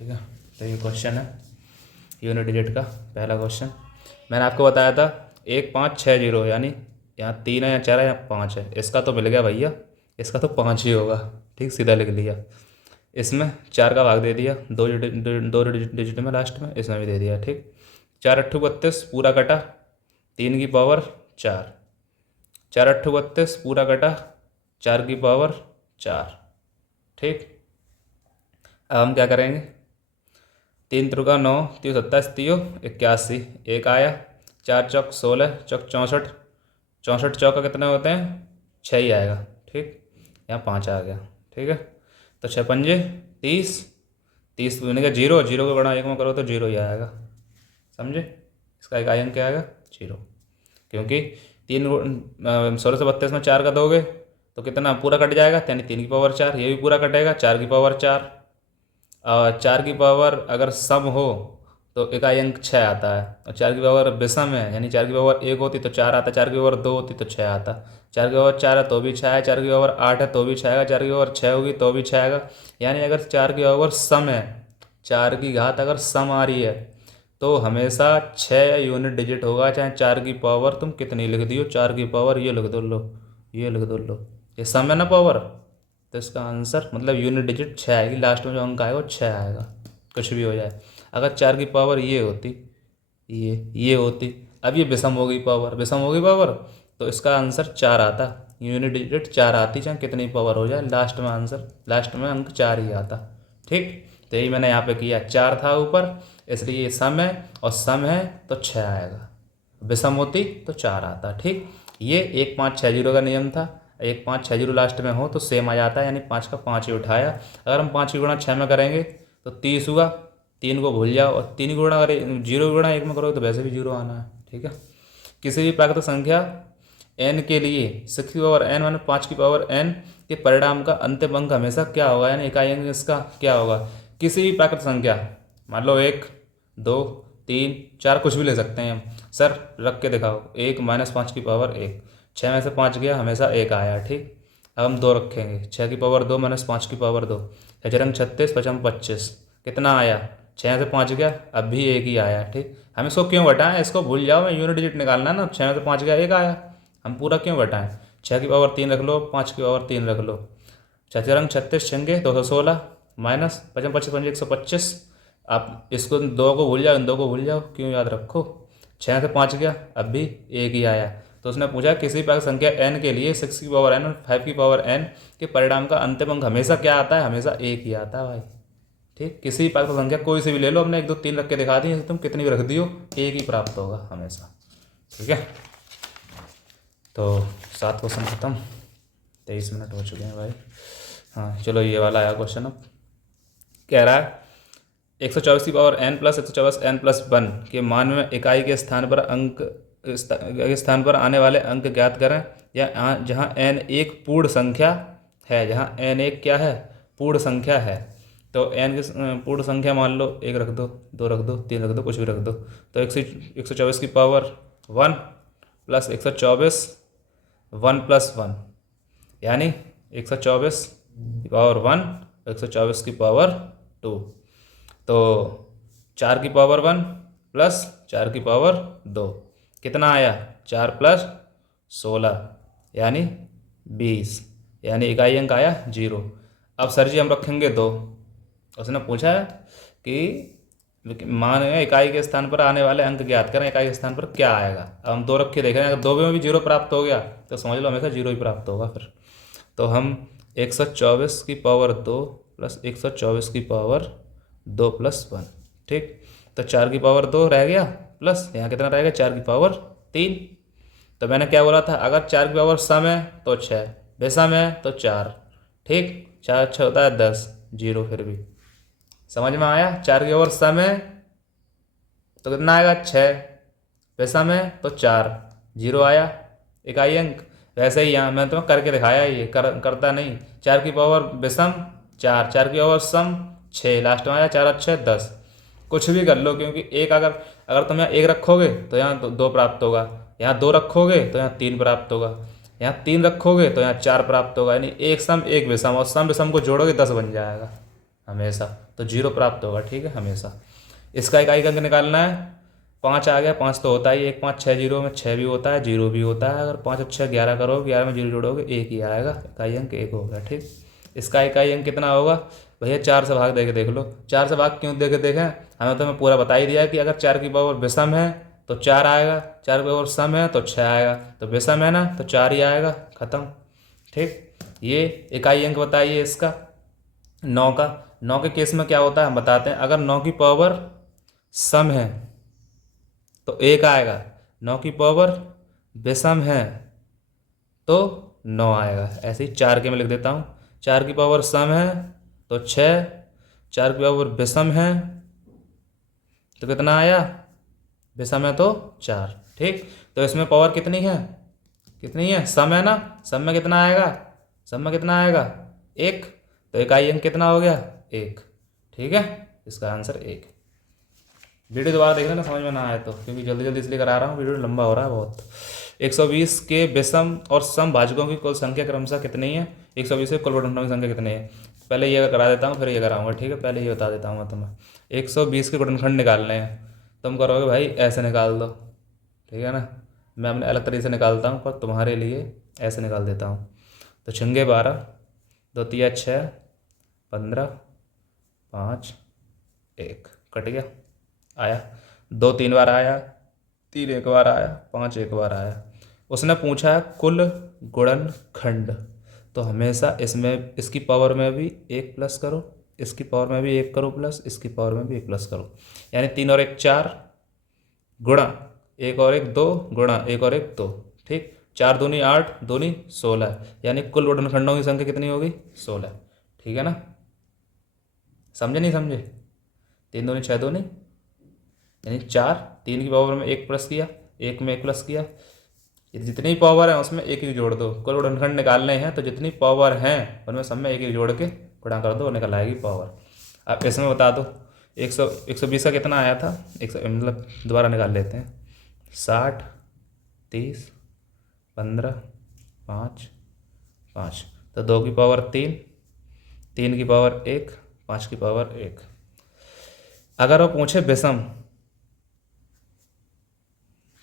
ठीक है। तो ये क्वेश्चन है यूनिट डिजिट का पहला क्वेश्चन। मैंने आपको बताया था 1560 यानी यहाँ 3 है या 4 है या 5 है। इसका तो मिल गया भैया, इसका तो 5 ही होगा। ठीक, सीधा लिख लिया। इसमें 4 का भाग दे दिया, दो डिजिट में लास्ट में, इसमें भी दे दिया। ठीक, 4 8 32 पूरा कटा 3 की पावर 4, 4 8 32 पूरा कटा 4 की पावर 4। ठीक, अब हम क्या करेंगे, 3 त्रिका 9, 3 27 3 81, एक आया, 4 चौक 16 चौक 64, 64 चौका कितने होते हैं, 6 ही आएगा। ठीक, यहाँ 5 आ गया। ठीक है, तो 6 पंजे 30, 30 बनेगा 0, 0 को बड़ा 1 में करो तो 0 ही आएगा। समझे, इसका एक आयन क्या आएगा 0, क्योंकि 16 से 32 में 4 का दोगे तो कितना पूरा कट जाएगा, यानी 3 की पावर 4, ये भी पूरा कटेगा 4 की पावर 4। 4 की पावर अगर सम हो तो इकाई अंक 6 आता है, और 4 की पावर विषम है यानी 4 की पावर 1 होती तो 4 आता, 4 की पावर 2 होती तो 6 आता, 4 की पावर 4 है तो भी 6 है, 4 की पावर 8 है तो भी 6 आएगा, 4 की पावर 6 होगी तो भी 6 आएगा। यानी अगर 4 की पावर सम है, 4 की घात अगर सम आ रही है तो हमेशा 6 यूनिट डिजिट होगा, चाहे 4 की पावर तुम कितनी लिख दियो। 4 की पावर ये लिख दो, लो ये लिख दो, लो ये सम है ना पावर, तो इसका आंसर मतलब यूनिट डिजिट 6 आएगी। लास्ट में जो अंक आएगा वो 6 आएगा, कुछ भी हो जाए। अगर 4 की पावर ये होती, ये होती, अब ये विषम हो गई पावर, विषम हो गई पावर, तो इसका आंसर 4 आता। यूनिट डिजिट 4 आती, चाहे कितनी पावर हो जाए, लास्ट में आंसर, लास्ट में अंक 4 ही आता। ठीक, तो यही मैंने यहाँ पे किया, 4 था ऊपर इसलिए ये सम है, और सम है तो 6 आएगा, विषम होती तो 4 आता। ठीक, ये 1560 का नियम था। 1560 लास्ट में हो तो सेम आ जाता है, यानी 5 का 5 ही उठाया। अगर हम 5 की गुणा 6 में करेंगे तो 30 हुआ, 3 को भूल जाओ, और 3 की गुणा अगर 0 की गुणा 1 में करोगे तो वैसे भी 0 आना है। ठीक है, किसी भी प्राकृतिक संख्या n के लिए 6 की पावर n माने 5 की पावर n के परिणाम का अंतिम अंक हमेशा क्या होगा, यानी इकाई अंक इसका क्या होगा। किसी भी प्राकृतिक संख्या, मान लो 1 2 3 4 कुछ भी ले सकते हैं हम, सर रख के दिखाओ, 1 -5 की पावर 1, 6 में से 5 गया हमेशा 1 आया। ठीक, अब हम 2 रखेंगे, 6 की पावर 2 -5 की पावर 2, 6 36 55 25, कितना आया, 6 में से 5 गया, अब भी 1 ही आया। ठीक, हम इसको क्यों घटाएं, इसको भूल जाओ, मैं यूनिट डिजिट निकालना है ना, 6 में से 5 गया 1 आया, हम पूरा क्यों घटाएं। 6 की पावर 3 रख लो, 5 की पावर 3 रख लो, 6 36 छंगे 216 माइनस 55 55 125। आप इसको 2 को भूल जाओ, इन 2 को भूल जाओ, क्यों याद रखो। 6 से 5 गया, अब भी 1 ही आया। तो उसने पूछा किसी प्राकृतिक संख्या n के लिए 6 की पावर n और 5 की पावर n के परिणाम का अंतिम अंक हमेशा क्या आता है, हमेशा 1 ही आता है भाई। ठीक, किसी भी प्राकृतिक संख्या कोई सी भी ले लो, हमने 1 2 3 रख के दिखा दी, तुम कितनी भी रख दियो 1 ही प्राप्त होगा हमेशा। ठीक है, तो 7 क्वेश्चन खत्म, 23 मिनट हो चुके हैं भाई। हाँ चलो, ये वाला आया क्वेश्चन। अब कह रहा है 124 की power n plus 124 n plus 1 के मान में इकाई के स्थान पर आने वाले अंक ज्ञात करें, या जहाँ n एक पूर्ण संख्या है, जहाँ n एक क्या है, पूर्ण संख्या है। तो n की पूर्ण संख्या मान लो 1 रख दो, 2 रख दो, 3 रख दो, कुछ भी रख दो। तो 124 की पावर 1 प्लस 124 1 प्लस 1, यानी 124 की पावर 1, 124 की पावर 2। तो 4 की पावर 1 प्लस 4 की पावर 2 कितना आया, 4 प्लस 16 यानी 20, यानी इकाई अंक आया 0। अब सर जी हम रखेंगे 2, उसने पूछा है कि मान इकाई के स्थान पर आने वाले अंक ज्ञात करें, इकाई के स्थान पर क्या आएगा। अब हम 2 रख के देख रहे हैं, अगर 2 में भी 0 प्राप्त हो गया तो समझ लो हमेशा 0 ही प्राप्त होगा फिर। तो हम 124 की पावर 2 प्लस 124 की पावर 2 प्लस 1। ठीक, तो 4 की पावर 2 रह गया, प्लस यहाँ कितना रहेगा 4 की पावर 3। तो मैंने क्या बोला था, अगर 4 की पावर सम है तो 6, बेसम है तो 4। ठीक, 4 6 होता है 10, 0 फिर भी समझ में आया। 4 की पावर सम है तो कितना आएगा 6, बेसम है तो 4, 0 आया इकाई अंक। वैसे ही यहाँ मैं तुम्हें करके दिखाया, ये करता नहीं। 4 की पावर विषम 4, 4 की पावर सम 6, लास्ट में आया 4 अच्छे 10। कुछ भी कर लो, क्योंकि एक अगर तुम यहाँ 1 रखोगे तो यहाँ 2 प्राप्त होगा, यहाँ 2 रखोगे तो यहाँ 3 प्राप्त होगा, यहाँ 3 रखोगे तो यहाँ 4 प्राप्त होगा, यानी एक सम एक विषम, और सम विषम को जोड़ोगे 10 बन जाएगा। हमेशा। तो 0 प्राप्त होगा, ठीक है, हमेशा। इसका इकाई अंक निकालना है, 5 आ गया, 5 तो होता ही, 1 5 6 0 में 6 भी होता है, 0 भी होता है। अगर 5 और 6 11 करोगे, 11 में 0 जोड़ोगे 1 ही आएगा, इकाई अंक 1 हो गया, ठीक। इसका इकाई अंक कितना होगा भैया, 4 से भाग देके देख लो। 4 से भाग क्यों देके देखें, हमें तो मैं पूरा बता ही दिया कि अगर 4 की पावर विषम है तो 4 आएगा, 4 की पावर सम है तो 6 आएगा, तो विषम है ना तो 4 ही आएगा, खत्म, ठीक। ये इकाई अंक बताइए इसका 9 का। 9 के केस में क्या होता है हम बताते हैं। अगर 9 की पावर सम है तो 1 आएगा, 9 की पावर विषम है तो 9 आएगा। ऐसे ही 4 के मैं लिख देता हूँ, 4 की पावर सम है तो 6, 4 की पावर विषम है तो कितना आया, विषम है तो 4, ठीक। तो इसमें पावर कितनी है, कितनी है, सम है ना, सम में कितना आएगा, सम में कितना आएगा 1, तो इकाई अंक कितना हो गया 1, ठीक है। इसका आंसर 1। वीडियो दोबारा देख लेना समझ में ना आए तो, क्योंकि जल्दी जल्दी इसलिए करा रहा हूँ, वीडियो लंबा हो रहा है बहुत। 120 के विषम और सम भाजकों की कुल संख्या क्रमशः कितनी है, 120 के कुल गुणनखंडों की संख्या कितनी है। पहले ये करा देता हूँ फिर ये कराऊंगा, ठीक है। पहले ये बता देता हूँ मैं तुम्हें, 120 के गुणनखंड निकालने हैं। तुम करोगे भाई ऐसे निकाल दो, ठीक है ना, मैं अपने अलग तरीके से निकालता हूँ पर तुम्हारे लिए ऐसे निकाल देता हूँ। तो 6 12, 2 3 6, 15, 5 1, कट गया, आया 2 3 बार आया, 3 एक बार आया, 5 एक बार आया। उसने पूछा है कुल गुणनखंड, तो हमेशा इसमें इसकी पावर में भी 1 प्लस करो, इसकी पावर में भी 1 करो प्लस, इसकी पावर में भी 1 प्लस करो, यानी 3 और 1 4 गुणा 1 और 1 2 गुणा 1 और 1 2, ठीक। 4 दूनी 8, दूनी 16, यानी कुल गुणनखंडों की संख्या कितनी होगी 16, ठीक है ना। समझे नहीं समझे, 3 दूनी 6 दूनी यानी 4, 3 की पावर में 1 प्लस किया, 1 में 1 प्लस किया, जितनी पावर है उसमें 1 1 जोड़ दो। कुल गुणनखंड निकालने हैं तो जितनी पावर हैं उनमें सब में 1 1 जोड़ के गुणा कर दो, निकल आएगी पावर। अब इसमें बता दो 120 का कितना आया था, 100 मतलब दोबारा निकाल लेते हैं, 60 30 15 5 5, तो 2 की पावर 3, 3 की पावर 1, 5 की पावर 1। अगर वो पूछे विषम,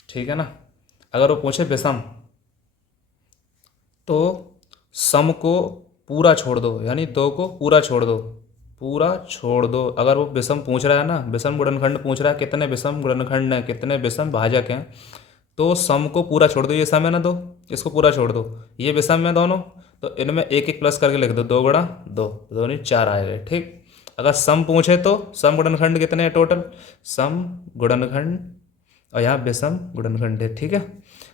ठीक है ना, अगर वो पूछे विषम तो सम को पूरा छोड़ दो, यानी 2 को पूरा छोड़ दो, पूरा छोड़ दो। अगर वो विषम पूछ रहा है ना, विषम गुणनखंड पूछ रहा है, कितने विषम गुणनखंड हैं, कितने विषम भाजक हैं, तो सम को पूरा छोड़ दो। ये सम है ना 2, इसको पूरा छोड़ दो, ये विषम है दोनों, तो इनमें 1 1 प्लस करके लिख दो, 2 गुणा 2, 2 नहीं 4 आएगा, ठीक। अगर सम पूछे तो सम गुणनखंड कितने हैं टोटल, सम गुणनखंड और यहाँ विषम गुणनखंड है, ठीक है।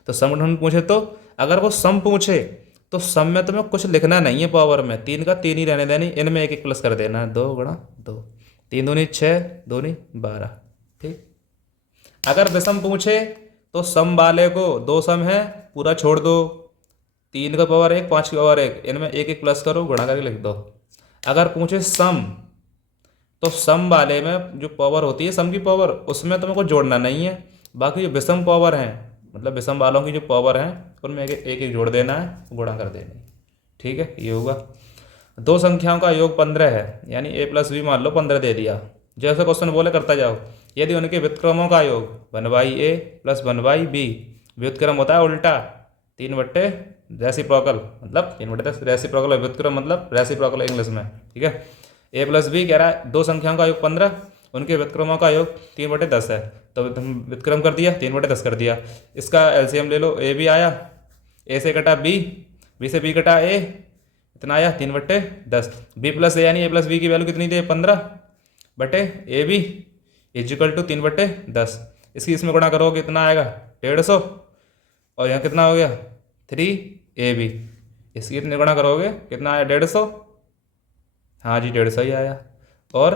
तो सम गुणनखंड पूछे तो अगर वो सम पूछे तो सम में तुम्हें कुछ लिखना नहीं है पावर में, 3 का 3 ही रहने देनी, इनमें 1 1 प्लस कर देना है, 2 गुणा 2, 3 दूनी 6, 2 दूनी 12, ठीक। अगर विषम पूछे तो सम वाले को 2 सम है पूरा छोड़ दो, 3 का पावर 1, 5 की पावर 1, इनमें 1 1 प्लस करो, गुणा करके लिख दो। अगर पूछे सम तो सम वाले में जो पावर होती है सम की पावर, उसमें तुम्हें कुछ जोड़ना नहीं है, बाकी जो विषम पावर हैं मतलब विषम वालों की जो पावर हैं उनमें 1 1 जोड़ देना है, गुणा कर देना है, ठीक है। ये होगा 2 संख्याओं का योग 15 है, यानी a प्लस बी मान लो 15 दे दिया, जैसे क्वेश्चन बोले करता जाओ। यदि उनके व्युत्क्रमों का योग 1/a प्लस 1/b, व्युत्क्रम होता है उल्टा 3 बट्टे रेसिप्रोकल, मतलब 3/10 रेसिप्रोकल, व्युत्क्रम मतलब रेसिप्रोकल इंग्लिश में, ठीक है। a प्लस बी कह रहा है 2 संख्याओं का योग 15, उनके व्युत्क्रमों का योग 3/10 है, तो व्युत्क्रम कर दिया 3/10 कर दिया। इसका एलसीएम ले लो, ए बी आया, ए से कटा बी, बी से बी कटा ए, इतना आया 3/10, बी प्लस ए यानी ए प्लस बी की वैल्यू कितनी थी 15 बटे ए बी इजिकल टू 3/10। इसकी इसमें गुणा करोगे कितना आएगा 150, और यहाँ कितना हो गया 3ab, इसकी इतने गुणा करोगे कितना आया 150, हाँ जी 150 ही आया, और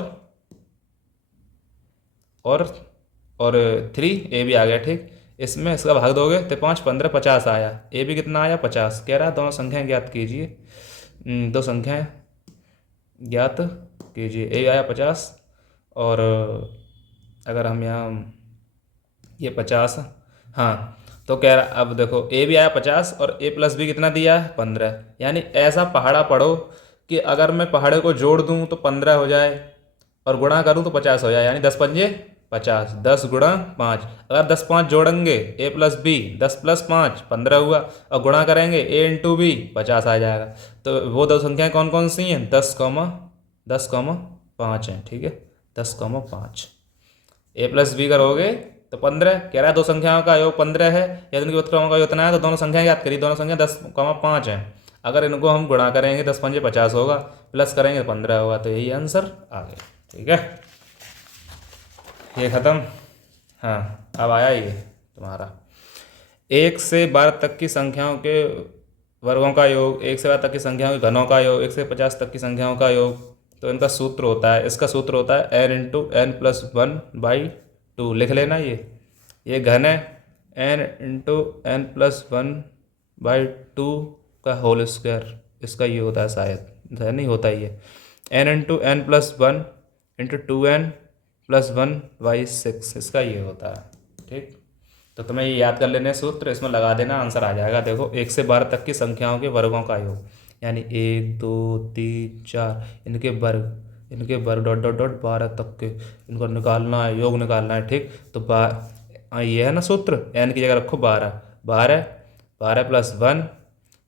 3ab आ गया, ठीक। इसमें इसका भाग दोगे तो 5 15 50 आया, ए भी कितना आया 50। कह रहा है दोनों संख्याएं ज्ञात कीजिए, 2 संख्याएं ज्ञात कीजिए, ए आया 50 और अगर हम यहाँ ये 50, हाँ तो कह रहा अब देखो ए भी आया 50 और ए प्लस बी कितना दिया है 15, यानी ऐसा पहाड़ा पढ़ो कि अगर मैं पहाड़े को जोड़ दूं तो 15 हो जाए और गुणा करूं तो 50 हो जाए, यानी 10 पंजे 50, 10 गुणा 5। अगर 10 5 जोड़ेंगे a प्लस बी, 10 प्लस 5 15 हुआ, और गुणा करेंगे a इंटू बी 50 आ जाएगा। तो वो दो संख्याएं कौन कौन सी हैं? 10, 5 हैं, ठीक है, 10, 5। a प्लस बी करोगे तो 15, कह रहा है दो संख्याओं का योग 15 है, या उनकी उत्क्रमों का योग इतना है, तो दोनों संख्याएं याद करिए, दोनों संख्या 10, 5 हैं। अगर इनको हम गुणा करेंगे 10 पंजे 50 होगा, प्लस करेंगे 15 होगा, तो यही आंसर आ गया, ठीक है, ये ख़त्म। हाँ, अब आया ये तुम्हारा 1 से 12 तक की संख्याओं के वर्गों का योग, 1 से 12 तक की संख्याओं के घनों का योग, 1 से 50 तक की संख्याओं का योग। तो इनका सूत्र होता है, इसका सूत्र होता है n इंटू एन प्लस 1/2। लिख लेना, ये घन है, n इंटू एन प्लस 1/2 का होल स्क्वायर, इसका ये होता है, शायद नहीं होता ये, n into n plus 1 into 2n plus 1/6, इसका ये होता है, ठीक। तो तुम्हें ये याद कर लेने सूत्र, इसमें लगा देना, आंसर आ जाएगा। देखो 1 से 12 तक की संख्याओं के वर्गों का योग, यानी 1 2 3 4 इनके वर्ग डॉट डॉट डॉट 12 तक के, इनको निकालना है, योग निकालना है, ठीक। तो ये है ना सूत्र, n की जगह रखो 12, 12 प्लस 1,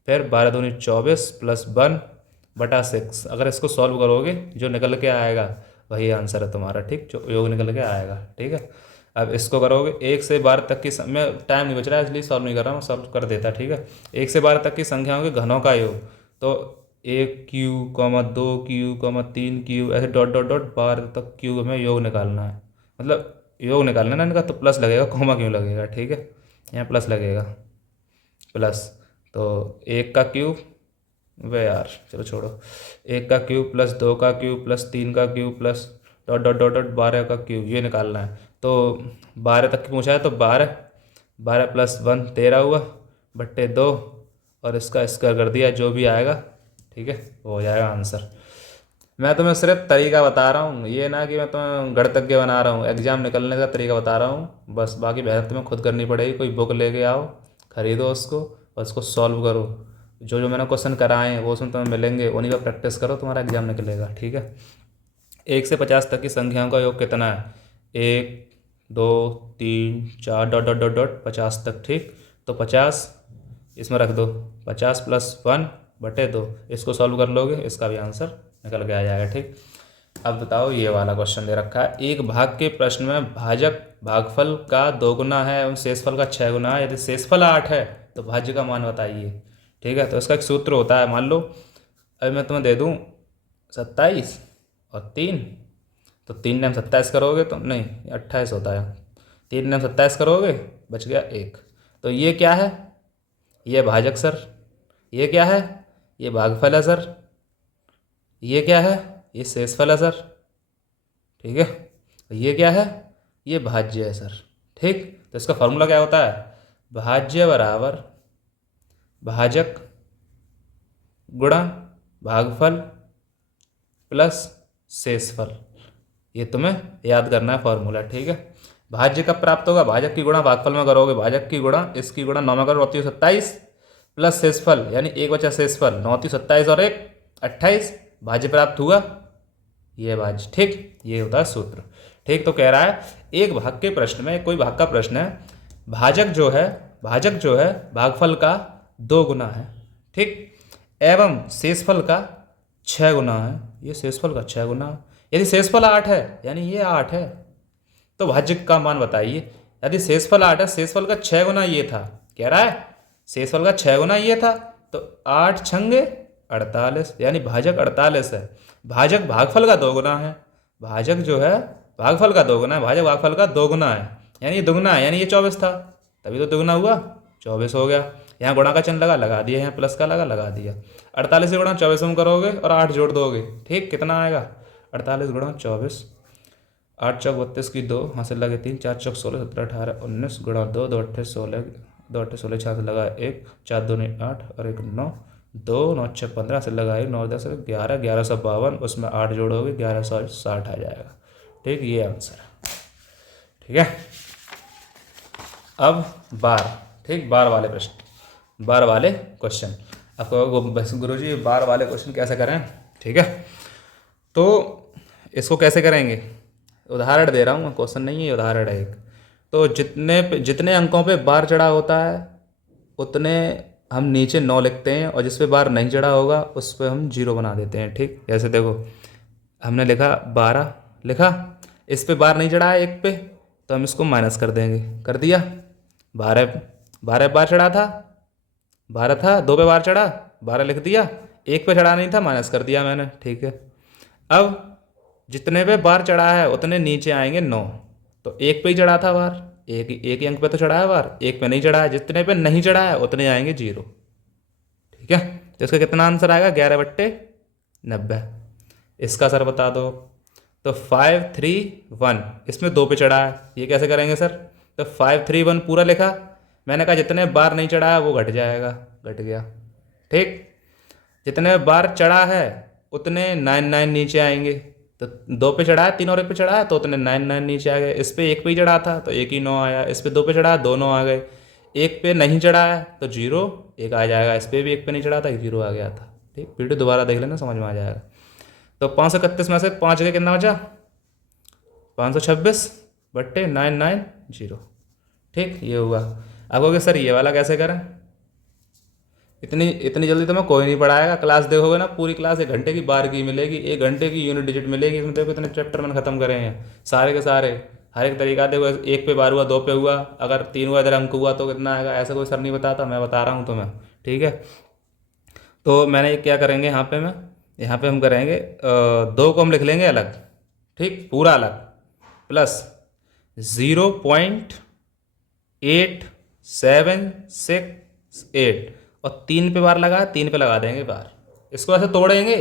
फिर 12 दूनी 24 प्लस 1/6। अगर इसको सॉल्व करोगे जो निकल के आएगा वही आंसर है तुम्हारा, ठीक, जो योग निकल के आएगा, ठीक है। अब इसको करोगे 1 से 12 तक की, मैं टाइम नहीं बच रहा है इसलिए सॉल्व नहीं कर रहा हूँ, सॉल्व कर देता, ठीक है। 1 से 12 तक की संख्याओं के घनों का योग, तो 1 क्यू, 2 क्यू, 3 क्यू, ऐसे डॉट डॉट डॉट 12 तक क्यू में योग निकालना है, मतलब योग निकालना है ना इनका, तो प्लस लगेगा, कॉमा क्यों लगेगा, ठीक है, यहाँ प्लस लगेगा, प्लस। तो 1 का क्यूब, वे यार चलो छोड़ो, 1 का क्यूब प्लस 2 का क्यूब प्लस 3 का cube plus dot dot dot dot 12 का क्यूब, ये निकालना है। तो 12 तक की पूछा है, तो 12 प्लस 1 13 हुआ बट्टे 2, और इसका स्क्वायर कर दिया, जो भी आएगा, ठीक है, वो हो जाएगा आंसर। मैं तुम्हें सिर्फ तरीका बता रहा हूँ, ये ना कि मैं तुम्हें गणितज्ञ बना रहा हूँ, एग्जाम निकलने का तरीका बता रहा हूँ बस, बाकी मेहनत तुम्हें खुद करनी पड़ेगी। कोई बुक लेके आओ, खरीदो उसको और उसको सॉल्व करो, जो जो मैंने क्वेश्चन कराए हैं वो उसमें तुम्हें मिलेंगे, उन्हीं पर प्रैक्टिस करो, तुम्हारा एग्जाम निकलेगा, ठीक है। 1 से 50 तक की संख्याओं का योग कितना है? 1 2 3 4 डॉट डॉट डॉट डॉट 50 तक, ठीक। तो 50 इसमें रख दो, 50 प्लस 1/2, इसको सॉल्व कर लोगे, इसका भी आंसर निकल के आ जाएगा, ठीक। अब बताओ, ये वाला क्वेश्चन दे रखा है, एक भाग के प्रश्न में भाजक भागफल का 2 गुना है एवं शेषफल का 6 गुना है, यदि शेषफल 8 है तो भाज्य का मान बताइए, ठीक है। तो इसका एक सूत्र होता है, मान लो अभी मैं तुम्हें दे दूँ 27 और 3, तो 3 ने 27 करोगे तो नहीं, 28 होता है, 3 ने 27 करोगे, बच गया 1। तो ये क्या है? ये भाजक सर। ये क्या है? ये भागफल है सर। ये क्या है? ये शेषफल है सर, ठीक है। ये क्या है? ये भाज्य है सर, ठीक। तो इसका फॉर्मूला क्या होता है? भाज्य बराबर भाजक गुणा भागफल प्लस शेषफल, ये तुम्हें याद करना है फॉर्मूला, ठीक है। भाज्य कब प्राप्त होगा? भाजक की गुणा भागफल में करोगे, भाजक की गुणा इसकी गुणा 9 में करो, 9 27 प्लस शेषफल, यानी 1 बचा शेषफल, 9 27 और 1 28, भाज्य प्राप्त हुआ, ये भाज्य, ठीक। ये होता है सूत्र, ठीक। तो कह रहा है एक भाग के प्रश्न में, कोई भाग का प्रश्न है, भाजक जो है भागफल का 2 गुना है, ठीक, एवं शेषफल का 6 गुना है, ये शेषफल का 6 गुना है। यदि शेषफल 8 है, यानी ये 8 है, तो भाज्य का मान बताइए। यदि शेषफल 8 है, शेषफल का 6 गुना ये था, कह रहा है शेषफल का 6 गुना ये था, तो 8 छंगे 48, यानी भाजक 48 है। भाजक भागफल का 2 गुना है, भाजक जो है भागफल का 2 गुना है, भाजक भागफल का 2 गुना है, यानी ये दुगुना है, यानी ये 24 था, तभी तो दुगुना हुआ, 24 हो गया। यहाँ गुणा का चिन्ह लगा दिया, यहाँ प्लस का लगा दिया। 48 से गुणा 24 में करोगे और 8 जोड़ दोगे, ठीक, कितना आएगा? 48 गुणा 24, 8 चौक 32 की 2, हाथ से लगे 3, 4 चौक 16, 17 18 19 गुणा 2, 2 8 16, 2 8 16, 6 से लगा 1, 4 2 8 और 1 9, 2 9 6 15 से लगा 1, 9 10 11, 1152, उसमें 8 जोड़ोगे 1160 आ जाएगा, ठीक। ये आंसर है, ठीक है। अब बार, ठीक, बार वाले प्रश्न, बार वाले क्वेश्चन। आपको गुरुजी बार वाले क्वेश्चन कैसे करें? ठीक है, तो इसको कैसे करेंगे, उदाहरण दे रहा हूँ, क्वेश्चन नहीं है, उदाहरण है एक। तो जितने अंकों पे बार चढ़ा होता है उतने हम नीचे 9 लिखते हैं, और जिस पे बार नहीं चढ़ा होगा उस पे हम 0 बना देते हैं। ठीक, जैसे देखो हमने लिखा 12 लिखा, इस पे बार नहीं चढ़ा है एक पे, तो हम इसको माइनस कर देंगे, कर दिया। 12 12 बार चढ़ा था, 12 था, 2 पे बार चढ़ा, 12 लिख दिया, एक पे चढ़ा नहीं था, माइनस कर दिया मैंने। ठीक है, अब जितने पे बार चढ़ा है उतने नीचे आएंगे 9, तो एक पे ही चढ़ा था बार, एक ही अंक पे तो चढ़ा है बार, एक पे नहीं चढ़ा है, जितने पे नहीं चढ़ा है उतने आएंगे 0। ठीक है, तो इसका कितना आंसर आएगा, 11/90। इसका सर बता दो। तो 531 इसमें 2 पे चढ़ा है, ये कैसे करेंगे सर, तो 531 पूरा लिखा, मैंने कहा जितने बार नहीं चढ़ा है वो घट जाएगा, घट गया। ठीक, जितने बार चढ़ा है उतने 99 नीचे आएंगे, तो 2 पे चढ़ा है, 3 और 1 पे चढ़ा है, तो उतने 99 नीचे आ गए। इस पे 1 पे ही चढ़ा था तो एक ही 9 आया, इस पे 2 पे चढ़ा है, 2 9 आ गए। एक पे नहीं चढ़ा है तो 0 1 आ जाएगा, इस पे भी 1 पे नहीं चढ़ा था, 0 आ गया था। ठीक, वीडियो दोबारा देख लेना, समझ में आ जाएगा। तो 531 में से 5 के कितना बचा, 526/990। ठीक, ये हुआ। अब कहोगे सर ये वाला कैसे करें, इतनी इतनी जल्दी तो मैं कोई नहीं पढ़ाएगा, क्लास देखोगे ना पूरी क्लास 1 घंटे की बार की मिलेगी, 1 घंटे की यूनिट डिजिट मिलेगी, इसमें देखो इतने चैप्टर मैंने खत्म करे हैं सारे के सारे, हर एक तरीका देखो, 1 पे बार हुआ, 2 पे हुआ, अगर 3 हुआ इधर अंक हुआ तो कितना आएगा, ऐसा कोई सर नहीं बताता, मैं बता रहा हूँ तुम्हें। ठीक है, तो मैंने क्या करेंगे यहाँ पे हम करेंगे 2 को हम लिख लेंगे अलग, ठीक, पूरा अलग, प्लस 0.8768, और 3 पे बार लगा, 3 पे लगा देंगे बार, इसको ऐसे तोड़ेंगे,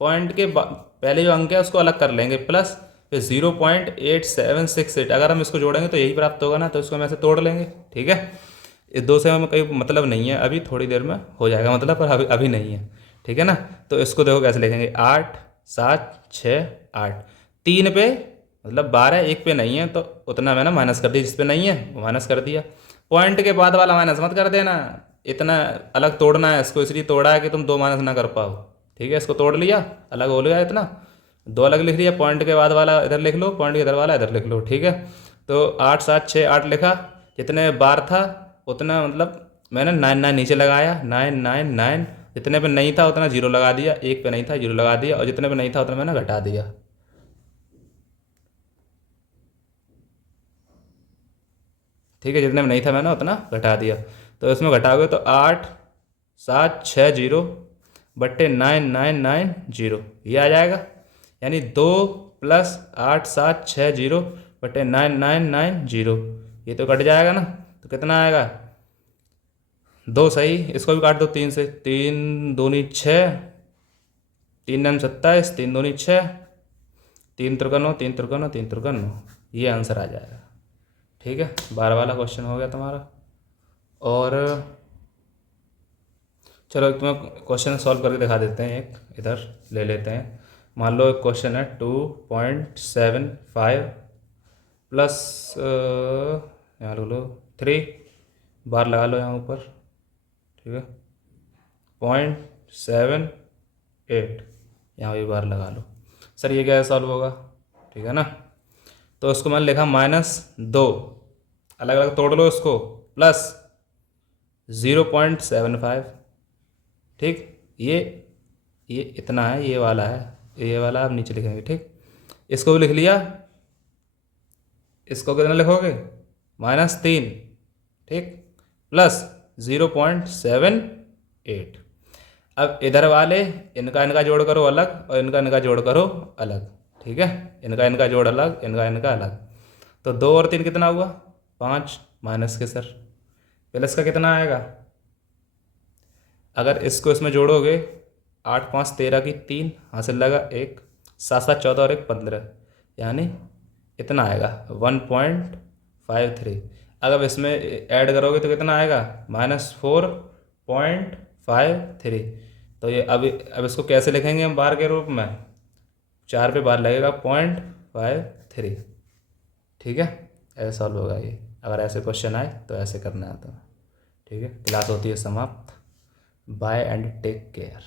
पॉइंट के पहले जो अंक है उसको अलग कर लेंगे, प्लस फिर 0.8768, अगर हम इसको जोड़ेंगे तो यही प्राप्त होगा ना, तो इसको हम ऐसे तोड़ लेंगे। ठीक है, इस 2 से हमें कोई मतलब नहीं है, अभी थोड़ी देर में हो जाएगा मतलब, पर अभी नहीं है। ठीक है ना, तो इसको देखो कैसे लिखेंगे, 8 7 6 8, 3 पे मतलब 12, 1 पे नहीं है तो उतना मैंने माइनस कर दिया, जिस पे नहीं है वो माइनस कर दिया। पॉइंट के बाद वाला माइनस मत कर देना, इतना अलग तोड़ना है इसको, इसलिए तोड़ा है कि तुम 2 माइनस ना कर पाओ। ठीक है, इसको तोड़ लिया, अलग हो गया, इतना 2 अलग लिख लिया, पॉइंट के बाद वाला इधर लिख लो, पॉइंट के इधर वाला इधर लिख लो। ठीक है, तो 8 7 6 8 लिखा, जितने बार था उतना मतलब मैंने 9 नीचे लगाया, 9 जितने पे नहीं था उतना 0 लगा दिया, 1 पे नहीं था 0 लगा दिया, और जितने पे नहीं था उतना मैंने घटा दिया। ठीक है, जितने में नहीं था मैंने उतना घटा दिया, तो इसमें घटाओगे तो 8 7 6 0/9990, ये आ जाएगा, यानी 2 + 8 7 6 0/9990, ये तो कट जाएगा ना, तो कितना आएगा, 2 सही, इसको भी काट दो 3 से, 3 दूनी 6, 3 9 27, 3 दूनी 6, 3 तिरकनो 3 तिरकनो 3 तिरकनो, ये आंसर आ जाएगा। ठीक है, 12 वाला क्वेश्चन हो गया तुम्हारा। और चलो तुम्हें क्वेश्चन सॉल्व करके दिखा देते हैं, एक इधर ले लेते हैं। मान लो एक क्वेश्चन है 2.75 प्लस यहाँ लिख लो 3 बार लगा लो यहाँ ऊपर। ठीक है, 0.78 यहाँ भी बार लगा लो। सर ये क्या सॉल्व होगा, ठीक है ना, तो उसको मैंने लिखा -2, अलग अलग तोड़ लो इसको, प्लस 0.75। ठीक, ये इतना है, ये वाला है, ये वाला आप नीचे लिखेंगे। ठीक, इसको भी लिख लिया, इसको कितना लिखोगे, -3, ठीक, प्लस 0.78। अब इधर वाले इनका जोड़ करो अलग, और इनका जोड़ करो अलग। ठीक है, इनका जोड़ अलग, इनका अलग, तो 2 और 3 कितना हुआ, 5 माइनस के सर, प्लस का कितना आएगा, अगर इसको इसमें जोड़ोगे 8 5 13 की 3 हासिल लगा 1, 7 7 14 और 1 15, यानी इतना आएगा 1.53। अगर इसमें ऐड करोगे तो कितना आएगा, -4.53। तो ये अब इसको कैसे लिखेंगे हम बार के रूप में, 4 पे बार लगेगा 0.53। ठीक है, ऐसे सॉल्व होगा ये, अगर ऐसे क्वेश्चन आए तो ऐसे करना है तुम्हें। ठीक है, क्लास होती है समाप्त। Bye and take care.